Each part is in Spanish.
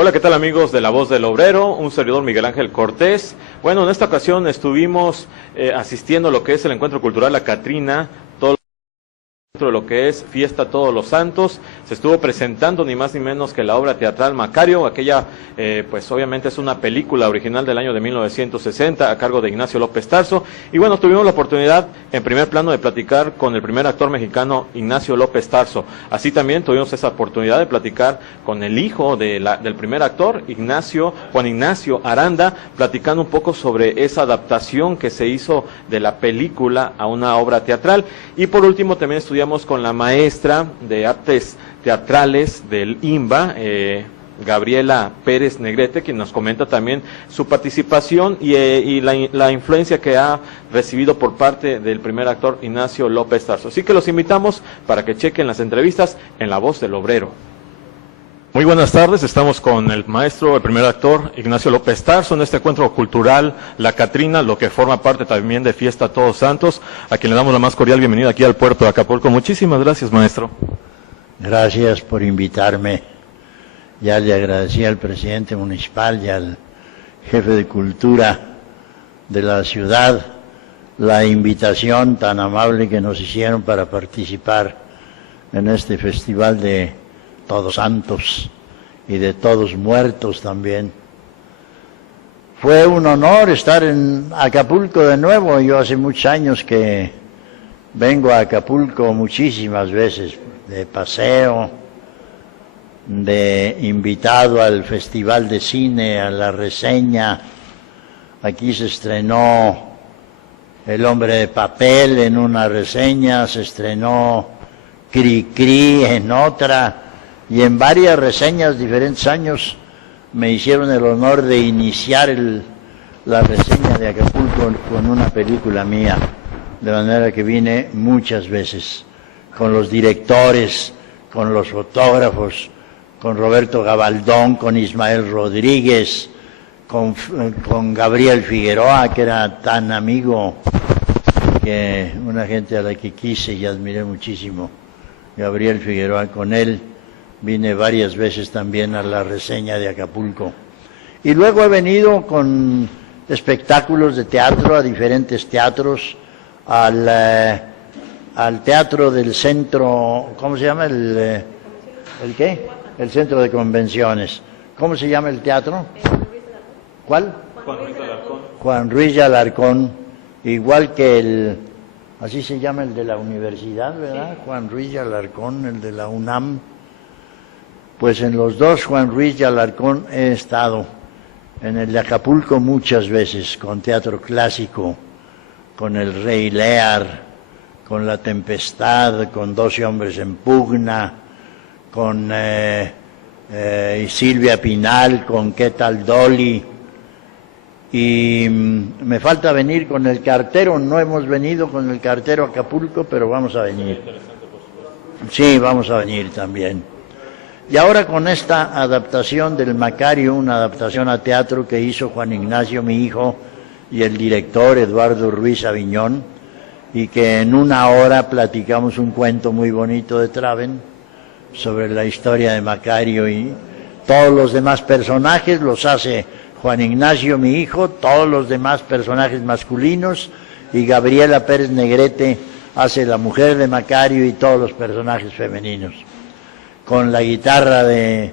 Hola, ¿qué tal amigos de La Voz del Obrero? Un servidor Miguel Ángel Cortés. Bueno, en esta ocasión estuvimos asistiendo a lo que es el Encuentro Cultural La Catrina, dentro de lo que es Fiesta Todos los Santos. Se estuvo presentando ni más ni menos que la obra teatral Macario, aquella pues obviamente es una película original del año de 1960 a cargo de Ignacio López Tarso, y bueno, tuvimos la oportunidad en primer plano de platicar con el primer actor mexicano, Ignacio López Tarso. Así también tuvimos esa oportunidad de platicar con el hijo del primer actor, Juan Ignacio Aranda, platicando un poco sobre esa adaptación que se hizo de la película a una obra teatral. Y por último también estudiamos con la maestra de artes teatrales del IMBA, Gabriela Pérez Negrete, quien nos comenta también su participación y la influencia que ha recibido por parte del primer actor Ignacio López Tarso. Así que los invitamos para que chequen las entrevistas en La Voz del Obrero. Muy buenas tardes, estamos con el maestro, el primer actor, Ignacio López Tarso, en este encuentro cultural La Catrina, lo que forma parte también de Fiesta Todos Santos, a quien le damos la más cordial bienvenida aquí al puerto de Acapulco. Muchísimas gracias, maestro. Gracias por invitarme. Ya le agradecí al presidente municipal y al jefe de cultura de la ciudad la invitación tan amable que nos hicieron para participar en este festival de Todos Santos y de Todos Muertos también. Fue un honor estar en Acapulco de nuevo. Yo hace muchos años que vengo a Acapulco muchísimas veces, de paseo, de invitado al Festival de Cine, a la reseña. Aquí se estrenó El Hombre de Papel en una reseña, se estrenó Cri-Cri en otra, y en varias reseñas diferentes años me hicieron el honor de iniciar la reseña de Acapulco con una película mía, de manera que vine muchas veces con los directores, con los fotógrafos, con Roberto Gabaldón, con Ismael Rodríguez, con Gabriel Figueroa, que era tan amigo, que una gente a la que quise y admiré muchísimo, Gabriel Figueroa. Con él vine varias veces también a la reseña de Acapulco. Y luego he venido con espectáculos de teatro a diferentes teatros, al teatro del centro, ¿cómo se llama? ¿El qué? El centro de convenciones. ¿Cómo se llama el teatro? ¿Cuál? Juan Ruiz Alarcón. Juan Ruiz Alarcón, igual que así se llama el de la universidad, ¿verdad? Sí. Juan Ruiz Alarcón, el de la UNAM. Pues en los dos Juan Ruiz Alarcón he estado. En el de Acapulco muchas veces, con teatro clásico, con El Rey Lear, con La Tempestad, con 12 hombres en pugna, con Silvia Pinal, con ¿Qué tal Dolly? Y me falta venir con El Cartero. No hemos venido con El Cartero a Acapulco, pero vamos a venir. Sí, vamos a venir también. Y ahora con esta adaptación del Macario, una adaptación a teatro que hizo Juan Ignacio, mi hijo, y el director Eduardo Ruiz Aviñón, y que en una hora platicamos un cuento muy bonito de Traven sobre la historia de Macario, y todos los demás personajes los hace Juan Ignacio, mi hijo, todos los demás personajes masculinos, y Gabriela Pérez Negrete hace la mujer de Macario y todos los personajes femeninos, con la guitarra de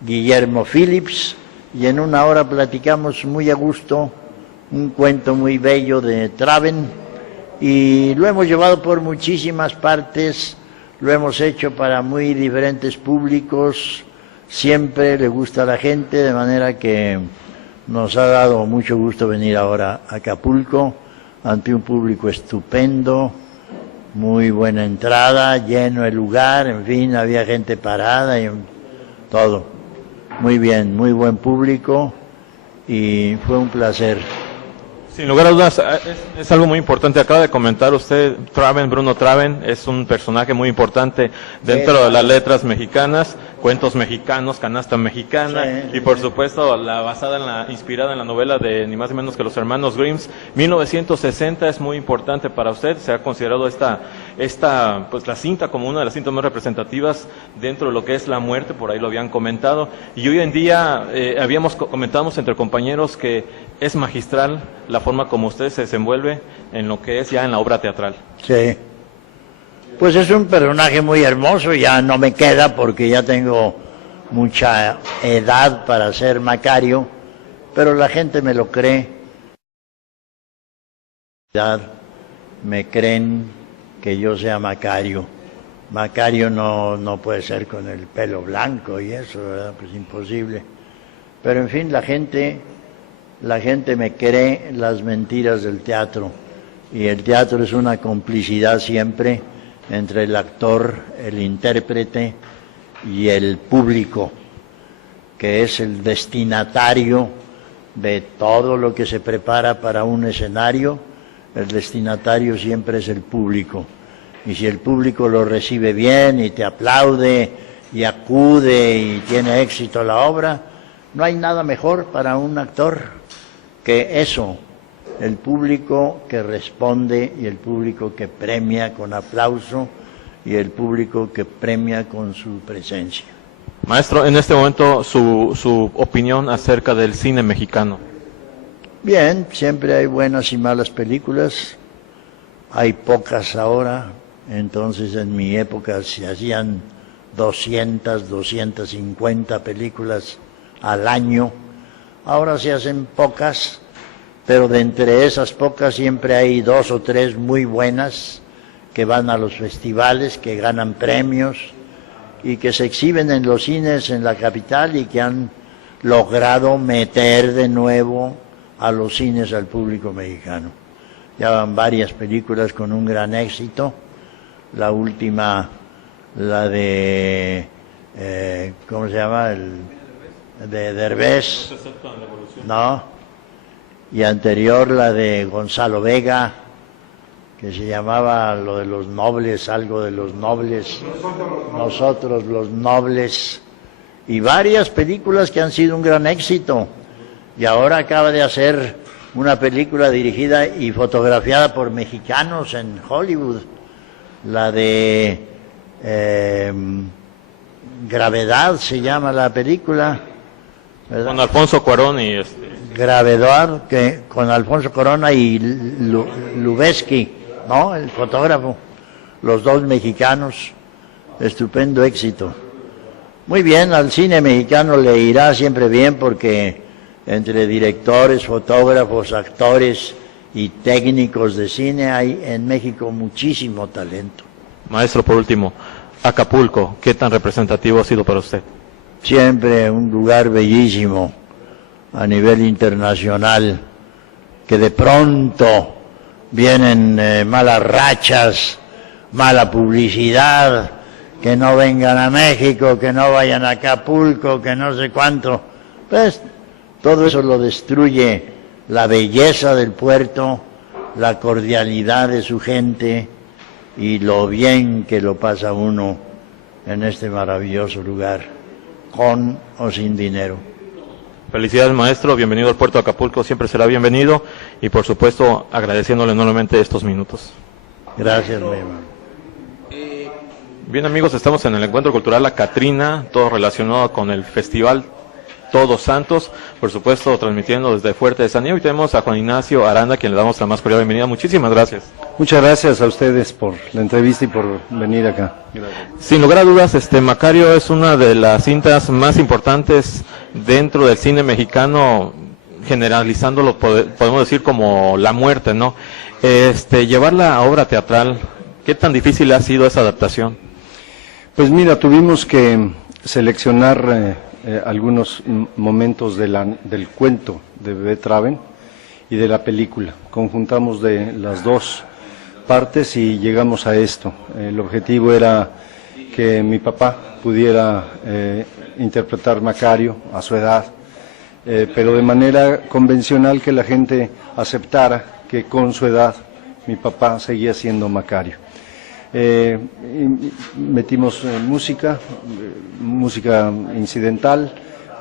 Guillermo Phillips, y en una hora platicamos muy a gusto un cuento muy bello de Traven, y lo hemos llevado por muchísimas partes, lo hemos hecho para muy diferentes públicos, siempre le gusta a la gente, de manera que nos ha dado mucho gusto venir ahora a Acapulco ante un público estupendo, muy buena entrada, lleno el lugar, en fin, había gente parada y todo. Muy bien, muy buen público y fue un placer. Sin lugar a dudas, es algo muy importante. Acaba de comentar usted, Bruno Traven, es un personaje muy importante dentro de las letras mexicanas, cuentos mexicanos, canasta mexicana, y por supuesto inspirada en la novela de ni más ni menos que los hermanos Grimm. 1960 es muy importante para usted, se ha considerado esta pues la cinta como una de las cintas más representativas dentro de lo que es la muerte, por ahí lo habían comentado, y hoy en día comentamos entre compañeros que es magistral la forma como usted se desenvuelve en lo que es ya en la obra teatral. Sí. Pues es un personaje muy hermoso, ya no me queda porque ya tengo mucha edad para ser Macario, pero la gente me lo cree. Me creen que yo sea Macario. Macario no puede ser con el pelo blanco y eso, ¿verdad? Pues imposible. Pero en fin, la gente me cree las mentiras del teatro. Y el teatro es una complicidad siempre entre el actor, el intérprete y el público, que es el destinatario de todo lo que se prepara para un escenario. El destinatario siempre es el público. Y si el público lo recibe bien y te aplaude y acude y tiene éxito la obra, no hay nada mejor para un actor que eso. El público que responde y el público que premia con aplauso y el público que premia con su presencia. Maestro, en este momento su opinión acerca del cine mexicano. Bien, siempre hay buenas y malas películas, hay pocas ahora, entonces en mi época se hacían 200, 250 películas al año, ahora se hacen pocas, pero de entre esas pocas siempre hay 2 o 3 muy buenas que van a los festivales, que ganan premios y que se exhiben en los cines en la capital y que han logrado meter de nuevo a los cines al público mexicano. Ya van varias películas con un gran éxito, la última, la de, ¿cómo se llama? De Derbez, ¿no? Y anterior la de Gonzalo Vega, que se llamaba lo de los nobles, algo de los nobles, nosotros los nobles, y varias películas que han sido un gran éxito. Y ahora acaba de hacer una película dirigida y fotografiada por mexicanos en Hollywood, la de Gravedad se llama la película, ¿verdad? Con Alfonso Cuarón y Gravedad, que con Alfonso Corona y Lubezki, ¿no? El fotógrafo, los dos mexicanos, estupendo éxito. Muy bien, al cine mexicano le irá siempre bien porque entre directores, fotógrafos, actores y técnicos de cine hay en México muchísimo talento. Maestro, por último, Acapulco, ¿qué tan representativo ha sido para usted? Siempre un lugar bellísimo a nivel internacional, que de pronto vienen malas rachas, mala publicidad, que no vengan a México, que no vayan a Acapulco, que no sé cuánto. Pues todo eso lo destruye la belleza del puerto, la cordialidad de su gente y lo bien que lo pasa uno en este maravilloso lugar, con o sin dinero. Felicidades, maestro, bienvenido al puerto de Acapulco, siempre será bienvenido y por supuesto agradeciéndole enormemente estos minutos. Gracias, mi hermano. Bien, amigos, estamos en el Encuentro Cultural La Catrina, todo relacionado con el Festival Todos Santos, por supuesto transmitiendo desde Fuerte de San Diego, y tenemos a Juan Ignacio Aranda, quien le damos la más cordial bienvenida. Muchísimas gracias. Muchas gracias a ustedes por la entrevista y por venir acá. Gracias. Sin lugar a dudas, Macario es una de las cintas más importantes dentro del cine mexicano, generalizándolo podemos decir como la muerte, ¿no? Llevar la obra teatral, ¿qué tan difícil ha sido esa adaptación? Pues mira, tuvimos que seleccionar algunos momentos del cuento de Bebé Traven y de la película. Conjuntamos de las dos partes y llegamos a esto. El objetivo era que mi papá pudiera interpretar Macario a su edad, pero de manera convencional, que la gente aceptara que con su edad mi papá seguía siendo Macario. Metimos música incidental,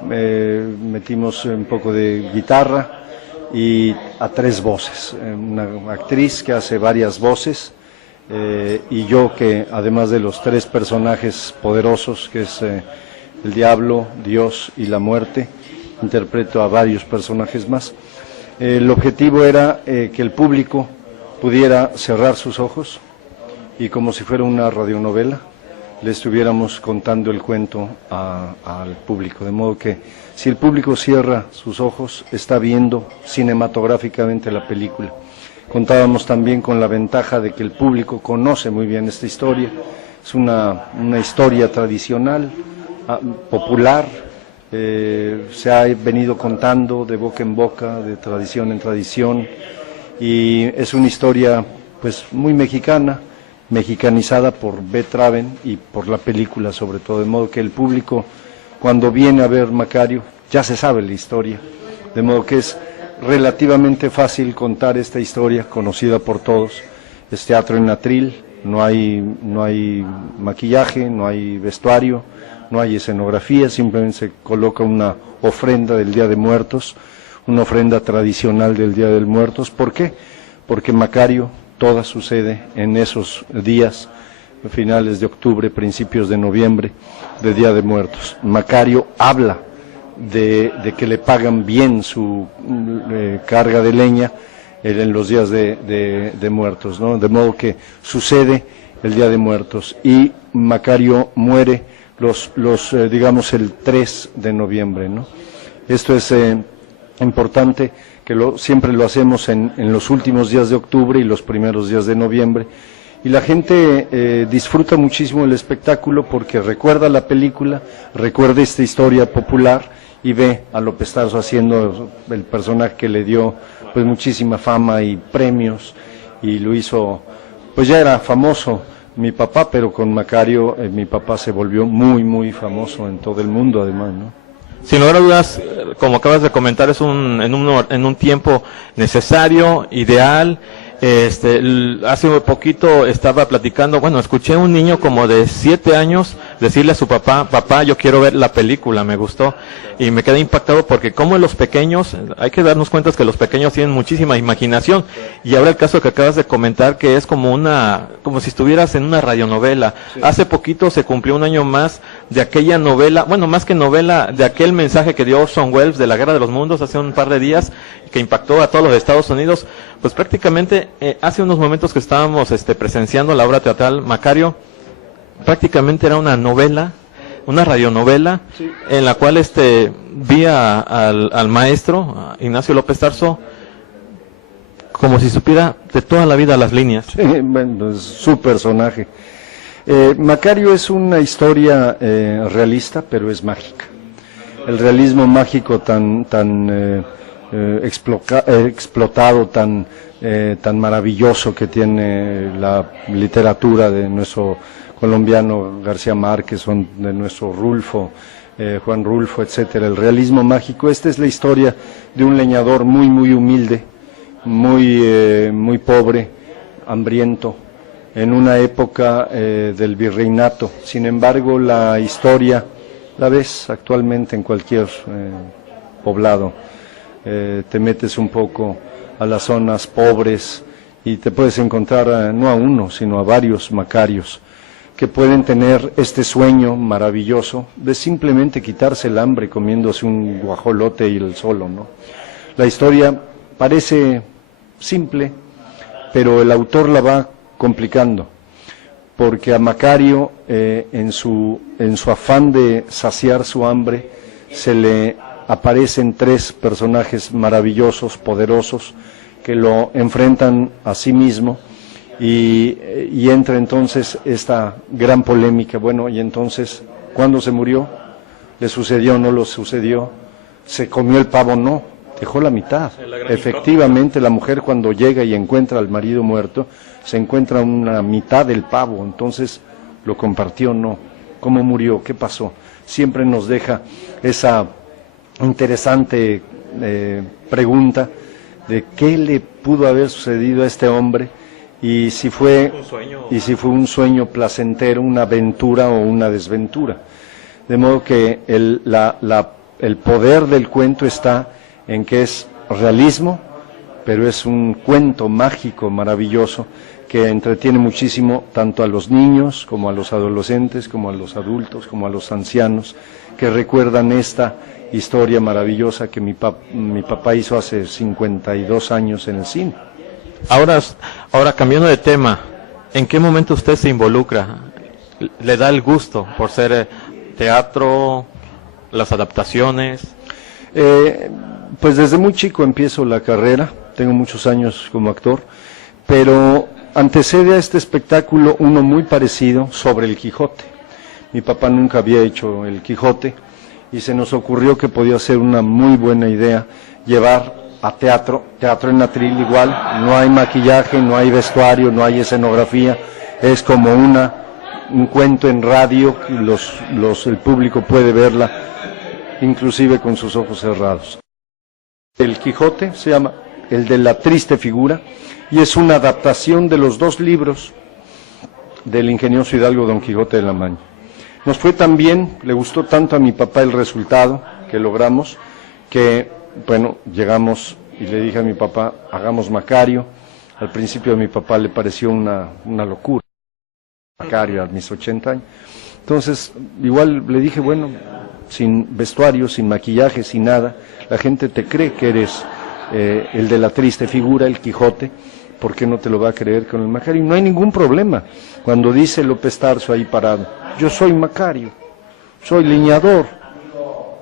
metimos un poco de guitarra y a 3 voces, una actriz que hace varias voces, y yo, que además de los tres personajes poderosos, que es el diablo, Dios y la muerte, interpreto a varios personajes más. El objetivo era que el público pudiera cerrar sus ojos y, como si fuera una radionovela, le estuviéramos contando el cuento al público, de modo que si el público cierra sus ojos, está viendo cinematográficamente la película. Contábamos también con la ventaja de que el público conoce muy bien esta historia, es una historia tradicional, popular, se ha venido contando de boca en boca, de tradición en tradición, y es una historia pues muy mexicana, mexicanizada por B. Traven y por la película sobre todo, de modo que el público, cuando viene a ver Macario, ya se sabe la historia, de modo que es relativamente fácil contar esta historia conocida por todos. Es teatro en atril, no hay maquillaje, no hay vestuario, no hay escenografía, simplemente se coloca una ofrenda del Día de Muertos, una ofrenda tradicional del Día de Muertos. ¿Por qué? Porque Macario toda sucede en esos días, finales de octubre, principios de noviembre, de Día de Muertos. Macario habla de que le pagan bien su carga de leña en los días de muertos, ¿no? De modo que sucede el Día de Muertos y Macario muere digamos el 3 de noviembre, ¿no? Esto es importante, que siempre lo hacemos en los últimos días de octubre y los primeros días de noviembre, y la gente disfruta muchísimo el espectáculo porque recuerda la película, recuerda esta historia popular y ve a López Tarso haciendo el personaje que le dio pues muchísima fama y premios, y lo hizo, pues ya era famoso mi papá, pero con Macario mi papá se volvió muy muy famoso en todo el mundo además, ¿no? Sin lugar a dudas, como acabas de comentar, es en un tiempo necesario, ideal. Hace poquito estaba platicando, escuché a un niño como de 7 años decirle a su papá, papá, yo quiero ver la película, me gustó, y me quedé impactado porque como los pequeños, hay que darnos cuenta que los pequeños tienen muchísima imaginación, y ahora el caso que acabas de comentar, que es como si estuvieras en una radionovela. Sí. Hace poquito se cumplió un año más de aquella novela, más que novela, de aquel mensaje que dio Orson Welles de la Guerra de los Mundos hace un par de días, que impactó a todos los Estados Unidos. Pues prácticamente hace unos momentos que estábamos presenciando la obra teatral Macario, prácticamente era una novela, una radionovela, sí, en la cual vi al maestro, a Ignacio López Tarso, como si supiera de toda la vida las líneas. Sí, bueno, es su personaje. Macario es una historia realista, pero es mágica. El realismo mágico tan explotado, tan maravilloso que tiene la literatura de nuestro colombiano García Márquez, de nuestro Rulfo, Juan Rulfo, etcétera. El realismo mágico. Esta es la historia de un leñador muy muy humilde, muy pobre, hambriento, en una época del virreinato. Sin embargo, la historia la ves actualmente en cualquier poblado. Te metes un poco a las zonas pobres y te puedes encontrar no a uno, sino a varios Macarios que pueden tener este sueño maravilloso de simplemente quitarse el hambre comiéndose un guajolote y el solo, ¿no? La historia parece simple, pero el autor la va complicando, porque a Macario, en su afán de saciar su hambre, se le aparecen 3 personajes maravillosos, poderosos, que lo enfrentan a sí mismo, y entra entonces esta gran polémica. Bueno, y entonces, ¿cuándo se murió? ¿Le sucedió o no lo sucedió? ¿Se comió el pavo? No, dejó la mitad. Efectivamente, la mujer cuando llega y encuentra al marido muerto, se encuentra una mitad del pavo, entonces, ¿lo compartió o no? ¿Cómo murió? ¿Qué pasó? Siempre nos deja esa interesante pregunta de qué le pudo haber sucedido a este hombre, y si fue un sueño placentero, una aventura o una desventura. De modo que el poder del cuento está en que es realismo, pero es un cuento mágico maravilloso que entretiene muchísimo tanto a los niños como a los adolescentes, como a los adultos, como a los ancianos, que recuerdan esta historia maravillosa que mi papá hizo hace 52 años en el cine. Ahora cambiando de tema, ¿en qué momento usted se involucra? ¿Le da el gusto por ser teatro, las adaptaciones? Pues desde muy chico empiezo la carrera, tengo muchos años como actor, pero antecede a este espectáculo uno muy parecido sobre el Quijote. Mi papá nunca había hecho el Quijote y se nos ocurrió que podía ser una muy buena idea llevar a teatro en atril igual, no hay maquillaje, no hay vestuario, no hay escenografía, es como un cuento en radio, el público puede verla inclusive con sus ojos cerrados. El Quijote se llama El de la triste figura y es una adaptación de los 2 libros del ingenioso hidalgo Don Quijote de la Mancha. Nos fue tan bien, le gustó tanto a mi papá el resultado que logramos, que bueno, llegamos y le dije a mi papá, hagamos Macario. Al principio a mi papá le pareció una locura, Macario a mis 80 años. Entonces, igual le dije, bueno, sin vestuario, sin maquillaje, sin nada, la gente te cree que eres el de la triste figura, el Quijote, ¿por qué no te lo va a creer con el Macario? No hay ningún problema. Cuando dice López Tarso ahí parado, yo soy Macario, soy leñador,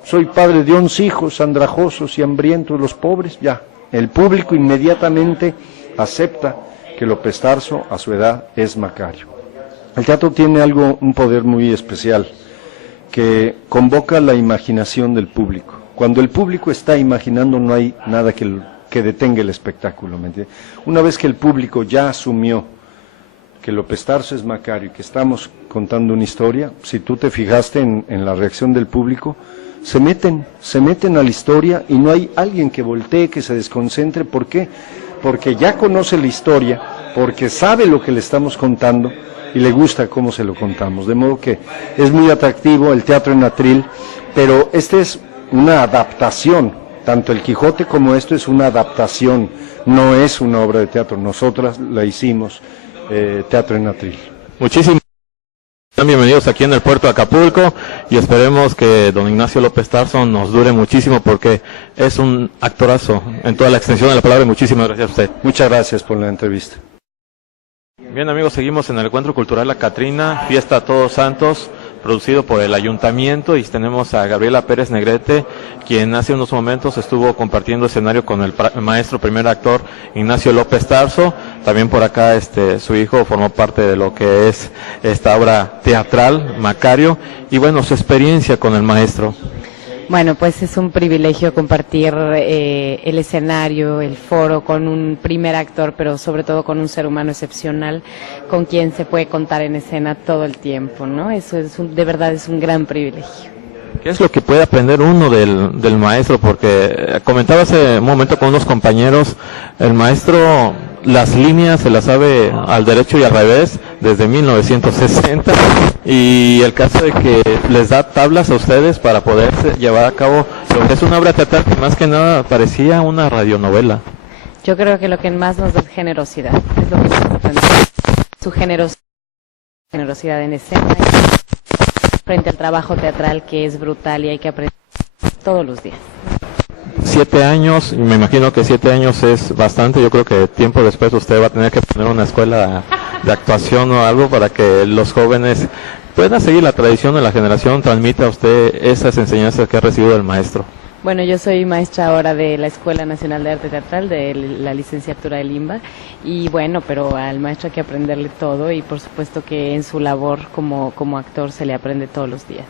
soy padre de 11 hijos andrajosos y hambrientos, los pobres, ya, el público inmediatamente acepta que López Tarso a su edad es Macario. El teatro tiene un poder muy especial, que convoca la imaginación del público. Cuando el público está imaginando no hay nada que detenga el espectáculo, ¿me entiendes? Una vez que el público ya asumió que López Tarso es Macario y que estamos contando una historia, si tú te fijaste en la reacción del público, se meten a la historia y no hay alguien que voltee, que se desconcentre. ¿Por qué? Porque ya conoce la historia, porque sabe lo que le estamos contando y le gusta cómo se lo contamos. De modo que es muy atractivo el teatro en atril, pero este es una adaptación, tanto el Quijote como esto es una adaptación, no es una obra de teatro. Nosotras la hicimos teatro en atril. Muchísimas gracias, bienvenidos aquí en el puerto de Acapulco y esperemos que don Ignacio López Tarso nos dure muchísimo porque es un actorazo en toda la extensión de la palabra. Muchísimas gracias a usted. Muchas gracias por la entrevista. Bien amigos, seguimos en el Encuentro Cultural La Catrina, Fiesta Todos Santos, producido por el Ayuntamiento, y tenemos a Gabriela Pérez Negrete, quien hace unos momentos estuvo compartiendo escenario con el maestro primer actor Ignacio López Tarso. También por acá su hijo formó parte de lo que es esta obra teatral, Macario, y bueno, su experiencia con el maestro. Bueno, pues es un privilegio compartir el escenario, el foro con un primer actor, pero sobre todo con un ser humano excepcional, con quien se puede contar en escena todo el tiempo, ¿no? Eso de verdad es un gran privilegio. ¿Qué es lo que puede aprender uno del maestro? Porque comentaba hace un momento con unos compañeros, el maestro las líneas se las sabe al derecho y al revés desde 1960, y el caso de que les da tablas a ustedes para poder llevar a cabo lo que es una obra teatral que más que nada parecía una radionovela. Yo creo que lo que más nos da es generosidad, es lo que más aprende. Su generosidad en escena frente al trabajo teatral, que es brutal y hay que aprender todos los días. 7 años, y me imagino que 7 años es bastante. Yo creo que tiempo después usted va a tener que poner una escuela de actuación o algo para que los jóvenes puedan seguir la tradición de la generación. Transmita a usted esas enseñanzas que ha recibido del maestro. Bueno, yo soy maestra ahora de la Escuela Nacional de Arte Teatral, de la licenciatura de Limba, y bueno, pero al maestro hay que aprenderle todo, y por supuesto que en su labor como actor se le aprende todos los días.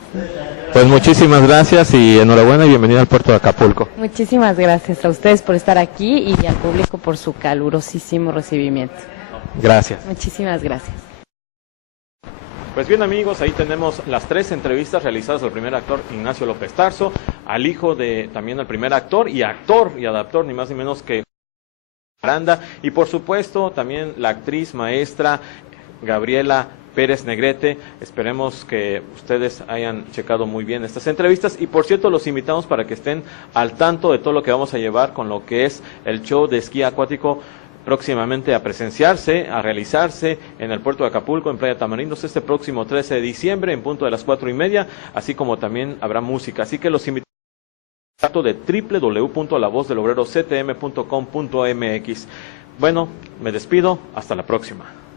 Pues muchísimas gracias y enhorabuena y bienvenida al puerto de Acapulco. Muchísimas gracias a ustedes por estar aquí y al público por su calurosísimo recibimiento. Gracias. Muchísimas gracias. Pues bien amigos, ahí tenemos las 3 entrevistas realizadas al primer actor Ignacio López Tarso, al hijo de también el primer actor y adaptor, ni más ni menos que Aranda, y por supuesto también la actriz maestra Gabriela Pérez Negrete. Esperemos que ustedes hayan checado muy bien estas entrevistas y por cierto los invitamos para que estén al tanto de todo lo que vamos a llevar con lo que es el show de esquí acuático próximamente a presenciarse, a realizarse en el puerto de Acapulco, en Playa Tamarindos, este próximo 13 de diciembre en punto de las 4:30, así como también habrá música. Así que los invitamos de www.lavozdelobreros.ctm.com.mx. Bueno, me despido, hasta la próxima.